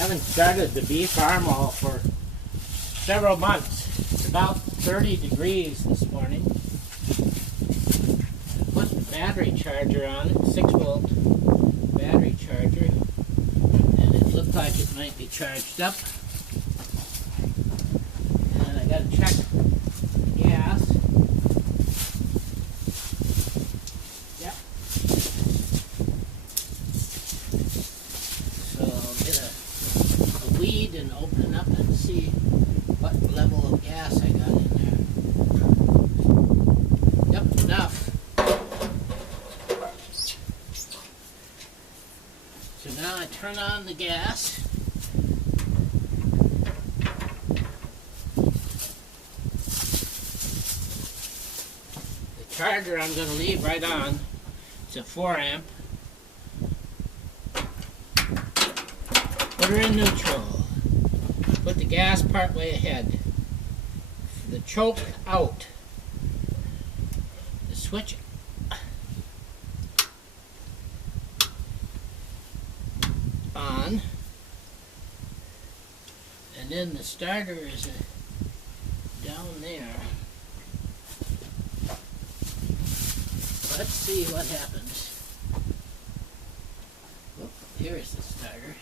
Haven't started the bee Farmall for several months. It's about 30 degrees this morning. I put the battery charger on it, 6-volt battery charger, and it looked like it might be charged up. And I got to check the gas. Yep. So I'll get a weed and open it up and see what level of gas I got in there. Yep, enough. So now I turn on the gas. The charger I'm going to leave right on. It's a 4 amp. Put her in neutral. Put the gas part way ahead. The choke out. The switch on. And then the starter is down there. Let's see what happens. Oh, here's the starter.